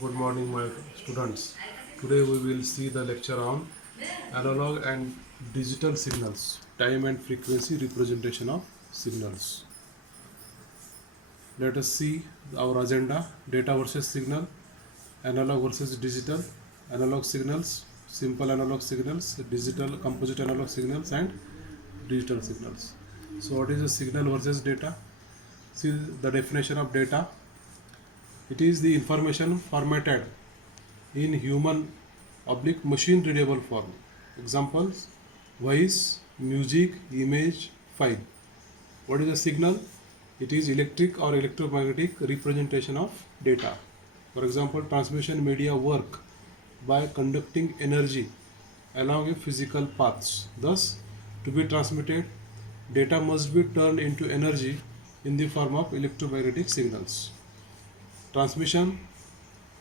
Good morning, my students. Today we will see the lecture on analog and digital signals, time and frequency representation of signals. Let us see our agenda: data versus signal, analog versus digital, analog signals, simple analog signals, digital composite analog signals, and digital signals. So, what is a signal versus data? See the definition of data. It is the information formatted in human oblique machine readable form. Examples: voice, music, image, file. What is a signal? It is electric or electromagnetic representation of data. For example, transmission media work by conducting energy along a physical paths. Thus, to be transmitted, data must be turned into energy in the form of electromagnetic signals. Transmission,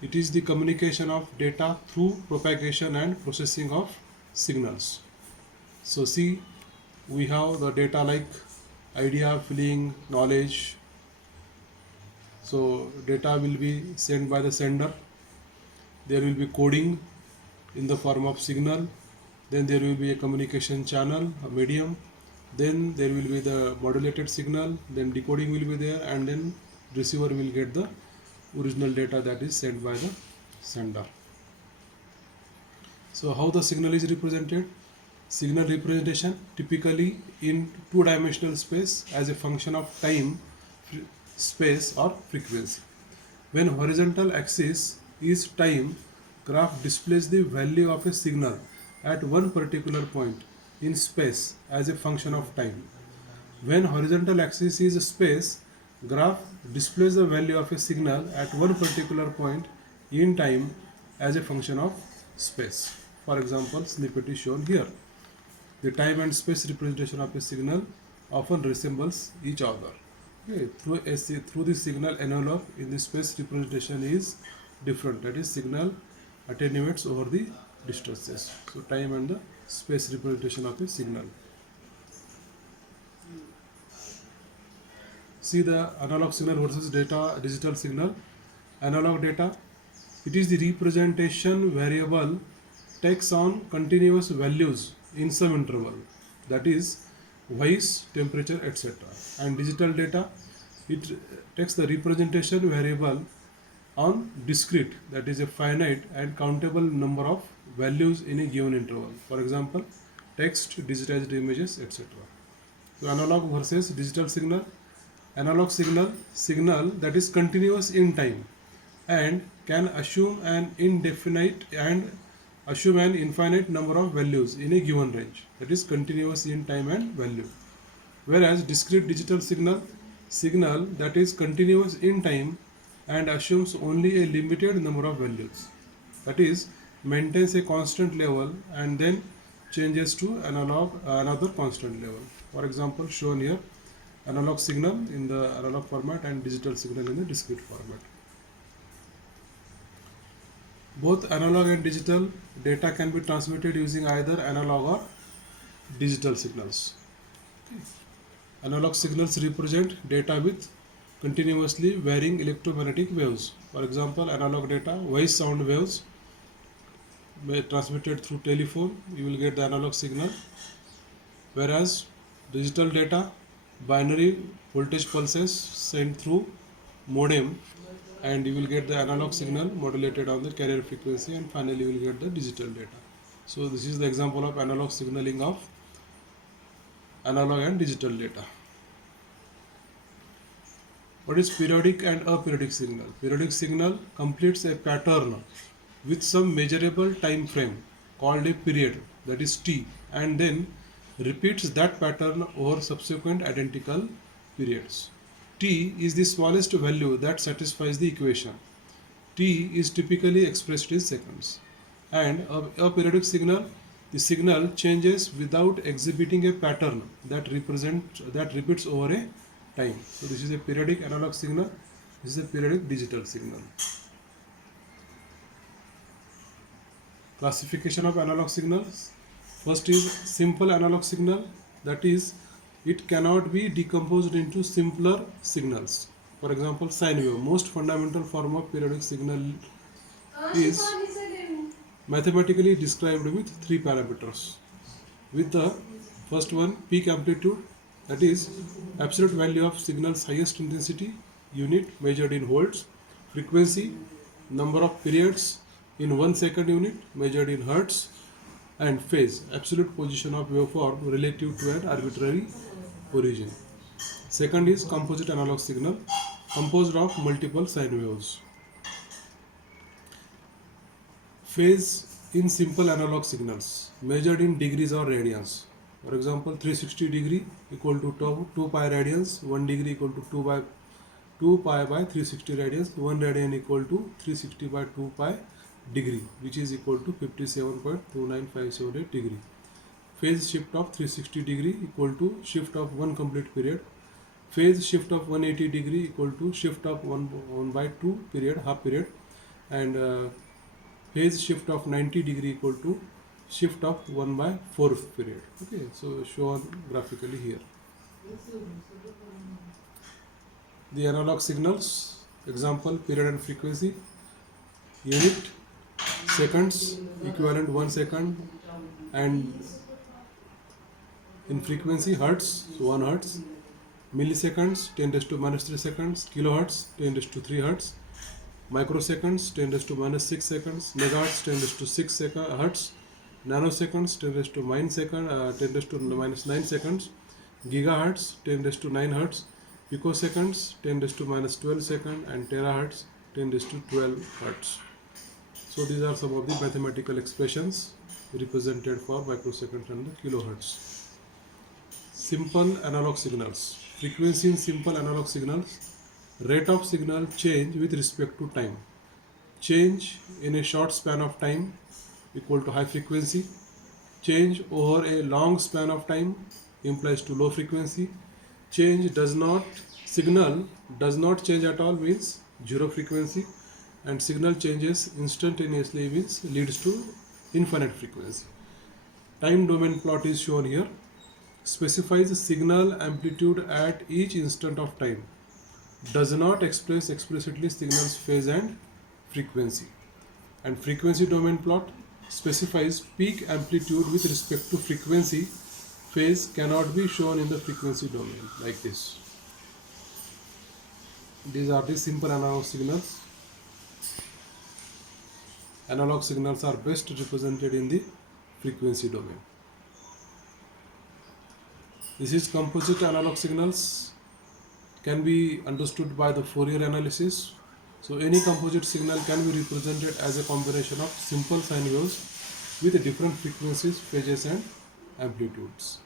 it is the communication of data through propagation and processing of signals. So see, we have the data like idea, feeling, knowledge. So data will be sent by the sender. There will be coding in the form of signal. Then there will be a communication channel, a medium. Then there will be the modulated signal. Then decoding will be there, and then receiver will get the original data that is sent by the sender. So how the signal is represented? Signal representation typically in two-dimensional space as a function of time, space or frequency. When horizontal axis is time, graph displays the value of a signal at one particular point in space as a function of time. When horizontal axis is space, graph displays the value of a signal at one particular point in time as a function of space. For example, snippet is shown here. The time and space representation of a signal often resembles each other. Okay. Through the signal analog in the space representation is different. That is, signal attenuates over the distances. So time and the space representation of a signal. See the analog signal versus digital signal. Analog data, it is the representation variable takes on continuous values in some interval, that is voice, temperature, etc. And digital data, it takes the representation variable on discrete, that is a finite and countable number of values in a given interval. For example, text, digitized images, etc. So analog versus digital signal. Analog signal that is continuous in time and can assume an infinite number of values in a given range, that is continuous in time and value. Whereas discrete digital signal that is continuous in time and assumes only a limited number of values, that is maintains a constant level and then changes to another constant level. For example, shown here, analog signal in the analog format and digital signal in the discrete format. Both analog and digital data can be transmitted using either analog or digital signals. Analog signals represent data with continuously varying electromagnetic waves. For example, analog data, voice sound waves transmitted through telephone, you will get the analog signal. Whereas digital data, binary voltage pulses sent through modem, and you will get the analog signal modulated on the carrier frequency, and finally you will get the digital data. So this is the example of analog signaling of analog and digital data. What is periodic and aperiodic signal? Periodic signal completes a pattern with some measurable time frame called a period, that is T, and then repeats that pattern over subsequent identical periods. T is the smallest value that satisfies the equation. T is typically expressed in seconds. And a periodic signal, the signal changes without exhibiting a pattern that repeats over a time. So this is a periodic analog signal. This is a periodic digital signal. Classification of analog signals. First is simple analog signal, that is, it cannot be decomposed into simpler signals. For example, sine wave, most fundamental form of periodic signal is mathematically described with three parameters. With the first one, peak amplitude, that is absolute value of signal's highest intensity unit measured in volts, frequency, number of periods in 1 second unit measured in hertz, and phase, absolute position of waveform relative to an arbitrary origin. Second is composite analog signal, composed of multiple sine waves. Phase in simple analog signals measured in degrees or radians. For example, 360 degree equal to 2 pi radians, 1 degree equal to 2 pi by 360 radians, 1 radian equal to 360 by 2 pi degree, which is equal to 57.29578 degree. Phase shift of 360 degree equal to shift of 1 complete period. Phase shift of 180 degree equal to shift of 1 by 2 period, half period, and phase shift of 90 degree equal to shift of 1 by 4 period. Okay, so shown graphically here. The analog signals, example, period and frequency, unit, seconds, equivalent 1 second, and in frequency, hertz, so 1 hertz, milliseconds, 10 raised to minus 3 seconds, kilohertz, 10 raised to 3 hertz, microseconds, 10 raised to minus 6 seconds, megahertz, 10 raised to 6 hertz, nanoseconds, 10 raised to 10 raised to minus 9 seconds, gigahertz, 10 raised to 9 hertz, picoseconds, 10 raised to minus 12 seconds, and terahertz, 10 raised to 12 hertz. So these are some of the mathematical expressions represented for microseconds and the kilohertz. Simple analog signals. Frequency in simple analog signals. Rate of signal change with respect to time. Change in a short span of time equal to high frequency. Change over a long span of time implies to low frequency. Signal does not change at all means zero frequency, and signal changes instantaneously means leads to infinite frequency. Time domain plot is shown here. Specifies signal amplitude at each instant of time. Does not express explicitly signal's phase and frequency. And frequency domain plot specifies peak amplitude with respect to frequency. Phase cannot be shown in the frequency domain like this. These are the simple analog signals. Analog signals are best represented in the frequency domain. This is composite analog signals, can be understood by the Fourier analysis. So any composite signal can be represented as a combination of simple sine waves with different frequencies, phases and amplitudes.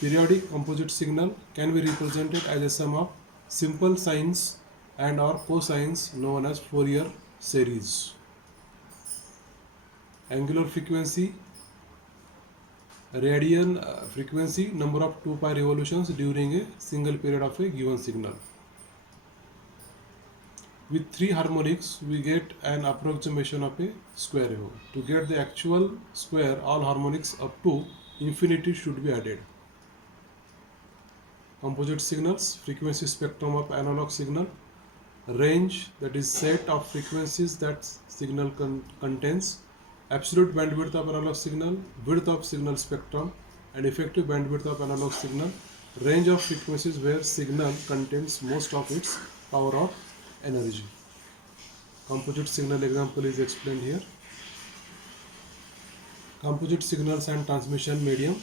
Periodic composite signal can be represented as a sum of simple sines and or cosines known as Fourier series. Angular frequency, radian frequency, number of 2 pi revolutions during a single period of a given signal. With 3 harmonics, we get an approximation of a square wave. To get the actual square, all harmonics up to infinity should be added. Composite signals, frequency spectrum of analog signal, range, that is set of frequencies that signal contains, absolute bandwidth of analog signal, width of signal spectrum, and effective bandwidth of analog signal, range of frequencies where signal contains most of its power of energy. Composite signal example is explained here. Composite signals and transmission medium.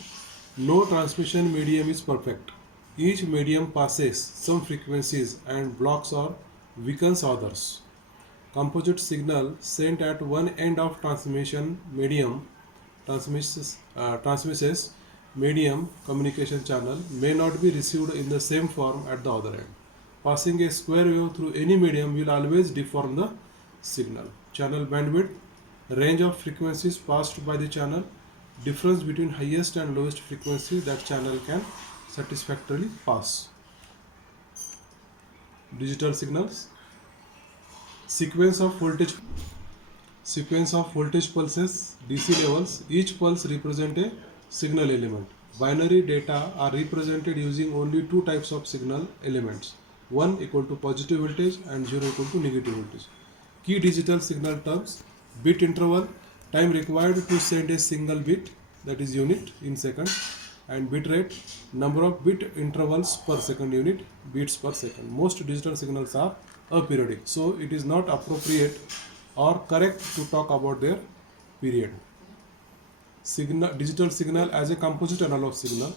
No transmission medium is perfect. Each medium passes some frequencies and blocks or weakens others. Composite signal sent at one end of transmisses medium communication channel may not be received in the same form at the other end. Passing a square wave through any medium will always deform the signal. Channel bandwidth, range of frequencies passed by the channel, difference between highest and lowest frequency that channel can satisfactorily pass. Digital signals. Sequence of voltage pulses, DC levels. Each pulse represents a signal element. Binary data are represented using only 2 types of signal elements. 1 equal to positive voltage and 0 equal to negative voltage. Key digital signal terms: bit interval, time required to send a single bit, that is unit in second, and bit rate, number of bit intervals per second unit, bits per second. Most digital signals are aperiodic, so it is not appropriate or correct to talk about their period. Digital signal as a composite analog signal.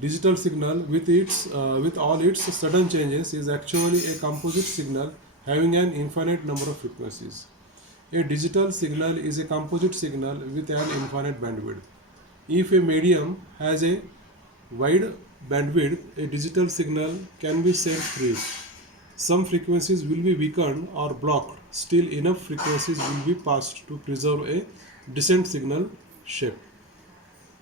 Digital signal with all its sudden changes is actually a composite signal having an infinite number of frequencies. A digital signal is a composite signal with an infinite bandwidth. If a medium has a wide bandwidth, a digital signal can be sent through it. Some frequencies will be weakened or blocked. Still, enough frequencies will be passed to preserve a decent signal shape.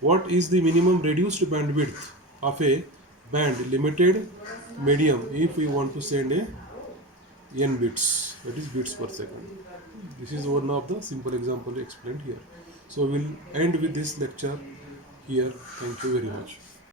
What is the minimum reduced bandwidth of a band limited medium if we want to send a n bits, that is bits per second? This is one of the simple example explained here. So we'll end with this lecture here. Thank you very much.